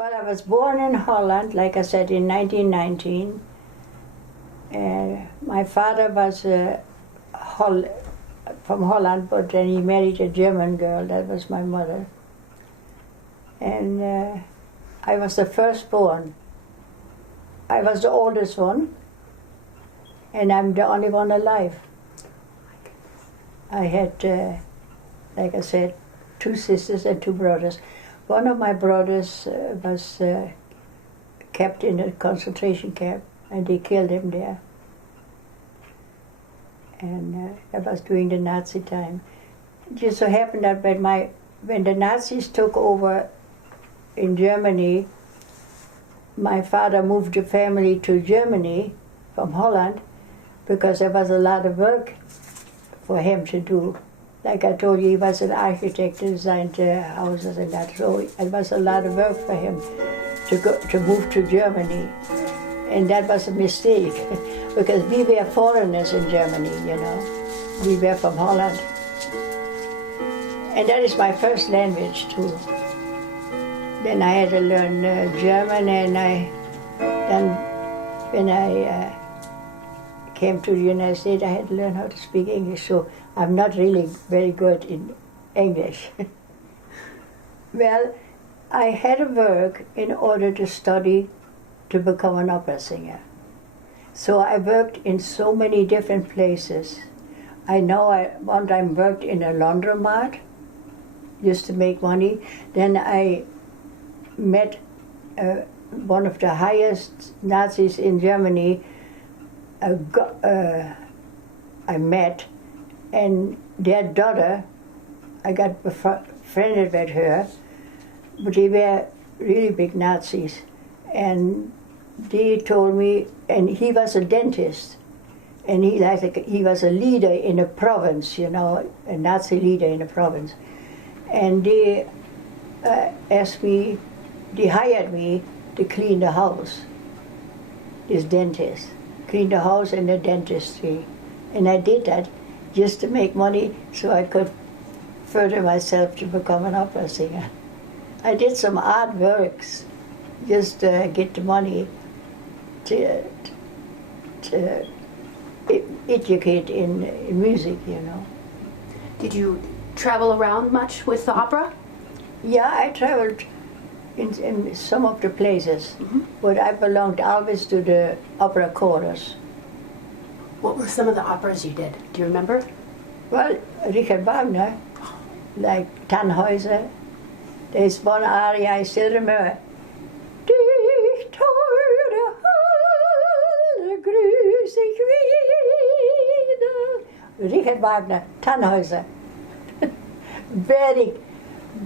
Well, I was born in Holland, like I said, in 1919. My father was from Holland, but then he married a German girl. That was my mother. And I was the firstborn. I was the oldest one, and I'm the only one alive. I had, like I said, 2 sisters and 2 brothers. One of my brothers was kept in a concentration camp, and they killed him there. And that was during the Nazi time. It just so happened that when the Nazis took over in Germany, my father moved the family to Germany from Holland because there was a lot of work for him to do. Like I told you, he was an architect, he designed houses and that, so it was a lot of work for him to move to Germany. And that was a mistake, because we were foreigners in Germany, you know. We were from Holland. And that is my first language too. Then I had to learn German, and then when I came to the United States, I had to learn how to speak English, so I'm not really very good in English. Well, I had to work in order to study to become an opera singer. So I worked in so many different places. I know I one time worked in a laundromat just to make money. Then I met one of the highest Nazis in Germany. I met, and their daughter, I got befriended with her, but they were really big Nazis. And they told me, and he was a dentist, and he was a leader in a province, you know, a Nazi leader in a province. And they they hired me to clean the house, this dentist. Clean the house and the dentistry. And I did that just to make money so I could further myself to become an opera singer. I did some art works just to get the money to educate in music, you know. Did you travel around much with the opera? Yeah, I traveled in some of the places, but I belonged always to the opera chorus. What were some of the operas you did? Do you remember? Well, Richard Wagner, like Tannhäuser. There's one aria I still remember. Dich teure Halle grüß ich wieder. Richard Wagner, Tannhäuser. Very,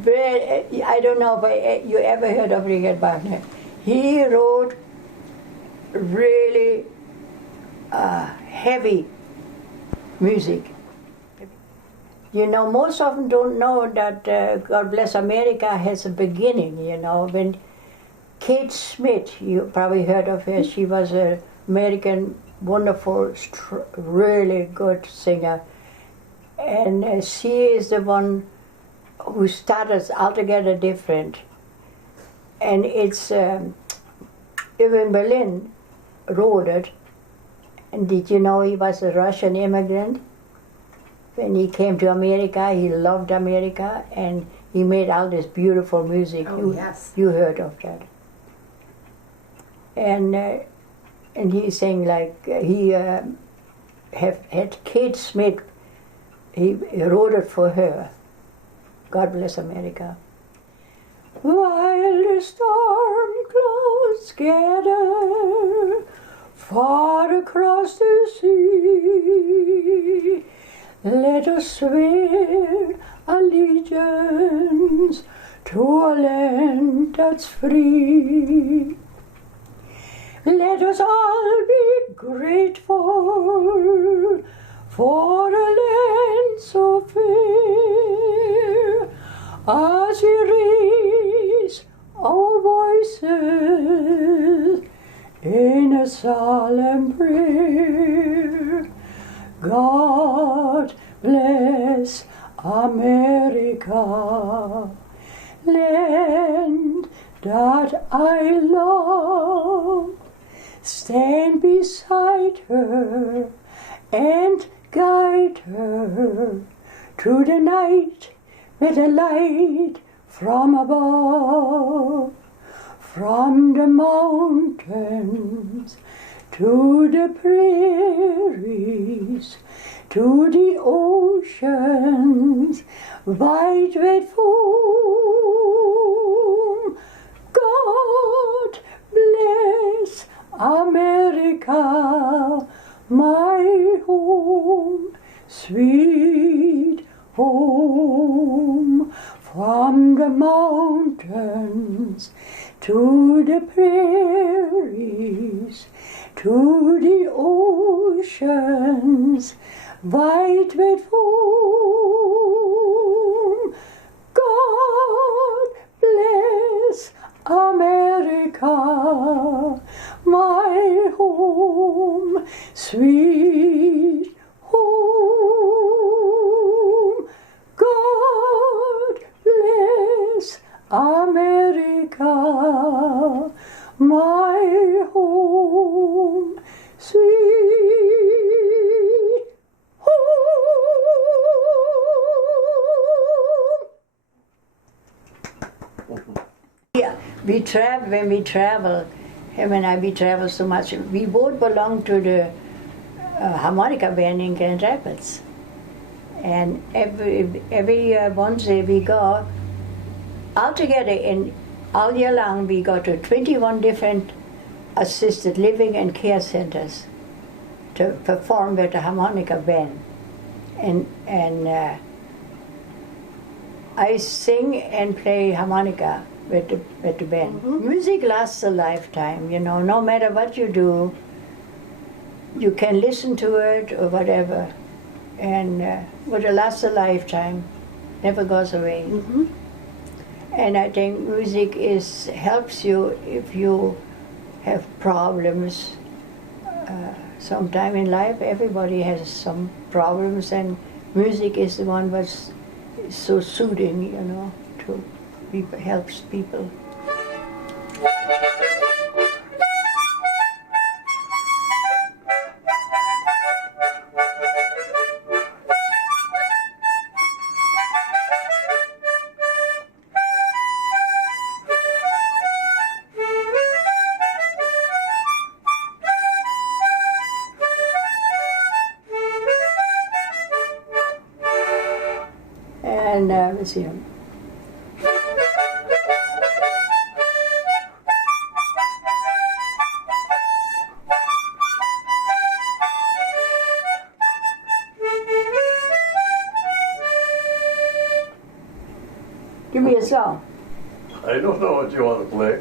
I don't know if you ever heard of Richard Wagner. He wrote really heavy music. You know, most of them don't know that God Bless America has a beginning, you know. When Kate Smith, you probably heard of her, she was an American, wonderful, really good singer. And she is the one who started Altogether Different. And it's Irving Berlin wrote it. And did you know he was a Russian immigrant? When he came to America, he loved America, and he made all this beautiful music. Oh, yes. You heard of that. And he sang like, he had Kate Smith, he wrote it for her. God Bless America. While the storm clouds gather far across the sea, let us swear allegiance to a land that's free. Let us all be grateful for a land so fair, as we raise our voices in a solemn prayer. God bless America, land that I love. Stand beside her and guide her through the night with a light from above. From the mountains to the prairies, to the oceans, wide with foam. God bless America, my home, sweet home. From the mountains to the prairies, to the oceans, white with foam. God bless America, my home, sweet home. God bless America, my home, sweet home. Yeah, when we travel, him and I, we travel so much. We both belong to the harmonica band in Grand Rapids. And every Wednesday we go, altogether in all year long we go to 21 different assisted living and care centers to perform with the harmonica band. And I sing and play harmonica with the band. Mm-hmm. Music lasts a lifetime, you know, no matter what you do, you can listen to it or whatever. And but it lasts a lifetime, never goes away. Mm-hmm. And I think music helps you if you have problems. Sometime in life, everybody has some problems, and music is the one that's so soothing, you know, to people, helps people. And let's see. Give me a song. I don't know what you want to play.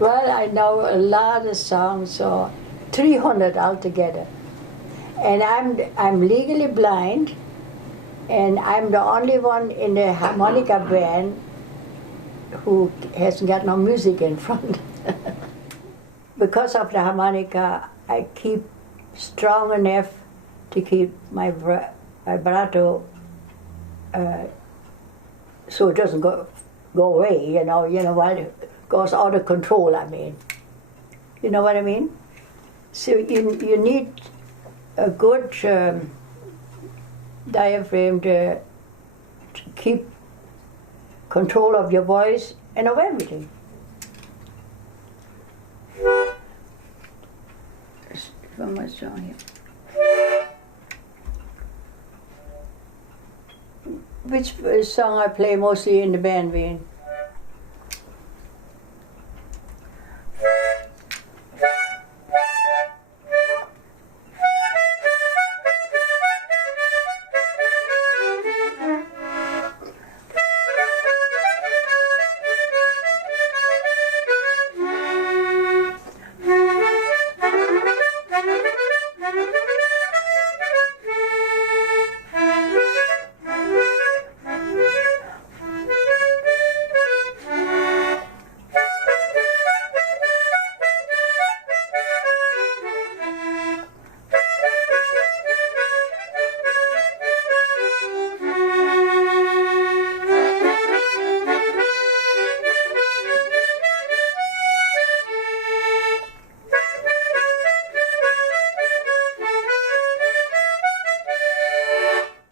Well, I know a lot of songs, so 300 altogether. And I'm legally blind, and I'm the only one in the harmonica band who hasn't got no music in front. Because of the harmonica, I keep strong enough to keep my vibrato so it doesn't go away, you know what, it goes out of control, I mean. You know what I mean? So you need a good diaphragm to keep control of your voice and of everything. There's one more song here. which song I play mostly in the band, Wayne?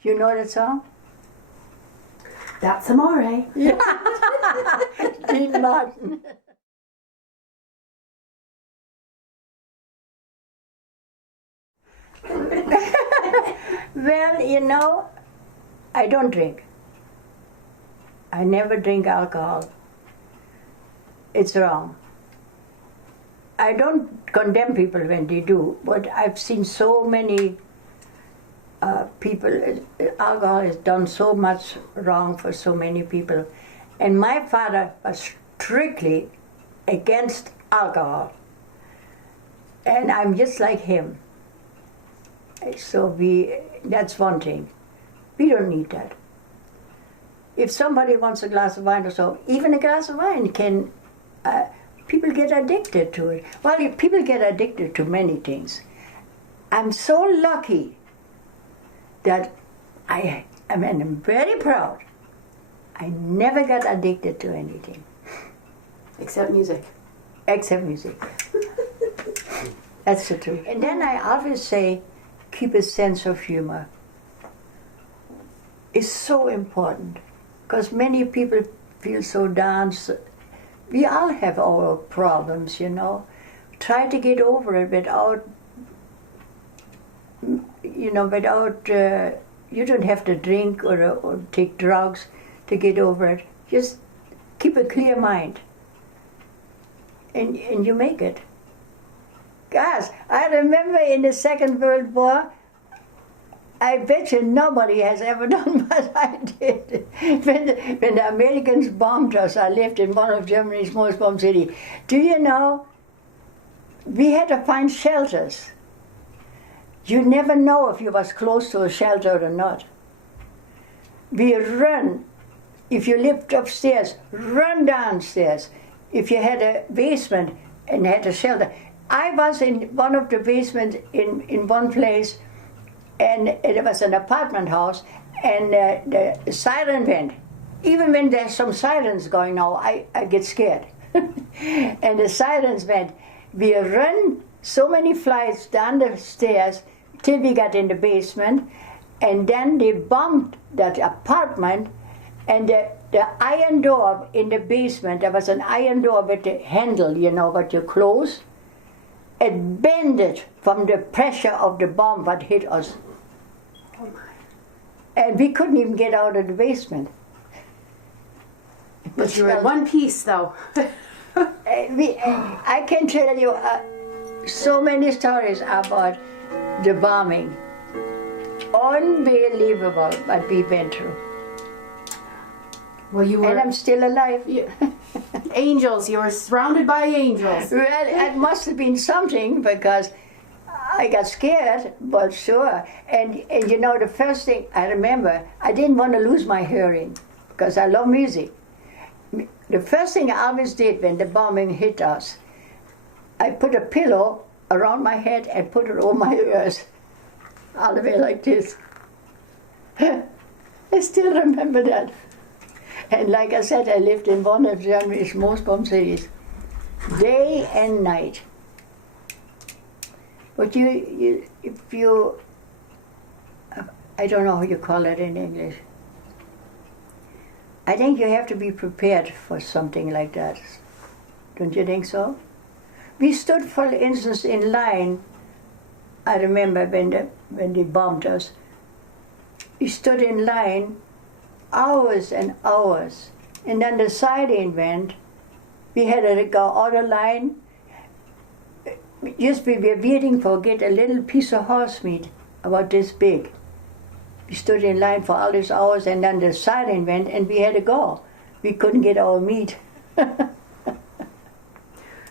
You know that song? That's amore. Dean Martin. Well, you know, I don't drink. I never drink alcohol. It's wrong. I don't condemn people when they do, but I've seen so many people, alcohol has done so much wrong for so many people. And my father was strictly against alcohol. And I'm just like him. So that's one thing. We don't need that. If somebody wants a glass of wine or so, even a glass of wine can, people get addicted to it. Well, people get addicted to many things. I'm so lucky that I am very proud. I never got addicted to anything. Except music. Except music. That's the truth. And then I always say, keep a sense of humor. It's so important. Because many people feel so down. We all have our problems, you know. Try to get over it without, you don't have to drink or take drugs to get over it. Just keep a clear mind. And you make it. Gosh, I remember in the Second World War, I bet you nobody has ever done what I did. When the Americans bombed us, I lived in one of Germany's most bombed cities. Do you know, we had to find shelters. You never know if you was close to a shelter or not. We run. If you lived upstairs, run downstairs. If you had a basement and had a shelter. I was in one of the basements in one place, and it was an apartment house, and the siren went. Even when there's some sirens going now, I get scared. And the sirens went. We run so many flights down the stairs till we got in the basement, and then they bombed that apartment, and the iron door in the basement, there was an iron door with a handle, you know, what you close. It bended from the pressure of the bomb that hit us. Oh my. And we couldn't even get out of the basement. But you were in one piece, though. I can tell you so many stories about the bombing. Unbelievable what we went through. Well, you were. And I'm still alive. Angels, you were surrounded by angels. Well, it must have been something, because I got scared, but sure. And you know, the first thing I remember, I didn't want to lose my hearing, because I love music. The first thing I always did when the bombing hit us, I put a pillow around my head and put it over my ears, all the way like this. I still remember that. And like I said, I lived in one of Germany's most bombed cities, day and night. But if you, I don't know how you call it in English. I think you have to be prepared for something like that. Don't you think so? We stood, for instance, in line. I remember when they bombed us. We stood in line hours and hours. And then the siren went. We had to go out of line. Just we were waiting for get a little piece of horse meat about this big. We stood in line for all these hours, and then the siren went, and we had to go. We couldn't get our meat.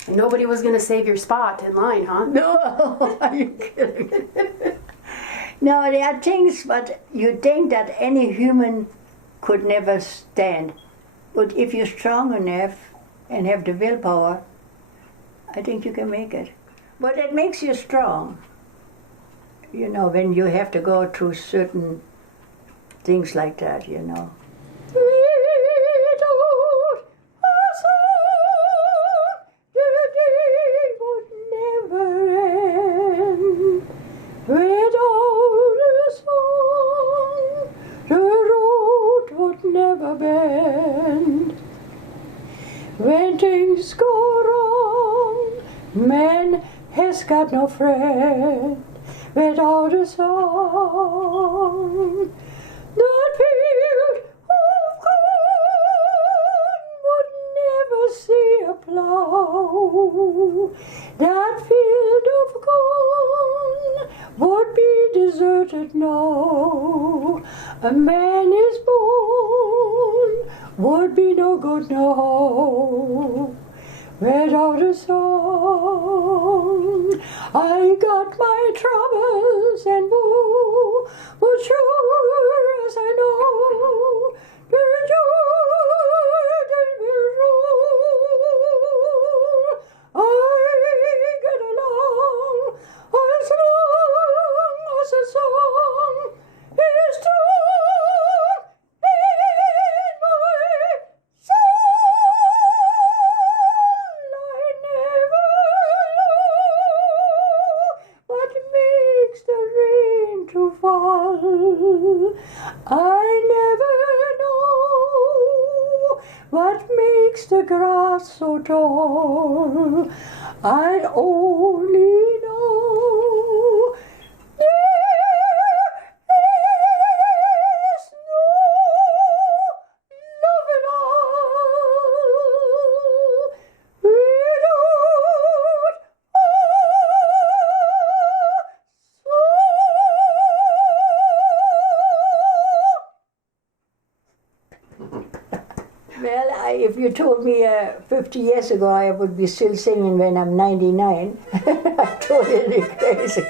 Nobody was going to save your spot in line, huh? No, are you kidding? No, there are things, but you think that any human could never stand. But if you're strong enough and have the willpower, I think you can make it. But it makes you strong. You know, when you have to go through certain things like that, you know. When things go wrong, man has got no friend without a song. That field of corn would never see a plow. That field of corn would be deserted now. A man is born would be no good no without a song. I got my troubles and woe, but sure as I know, the Jordan will roll. I get along as long as the song is strong in my soul. I never know what makes the rain to fall. I never know what makes the grass so tall. I only know there is no love at all without Well, if you told me 50 years ago I would be still singing when I'm 99, I'm totally crazy.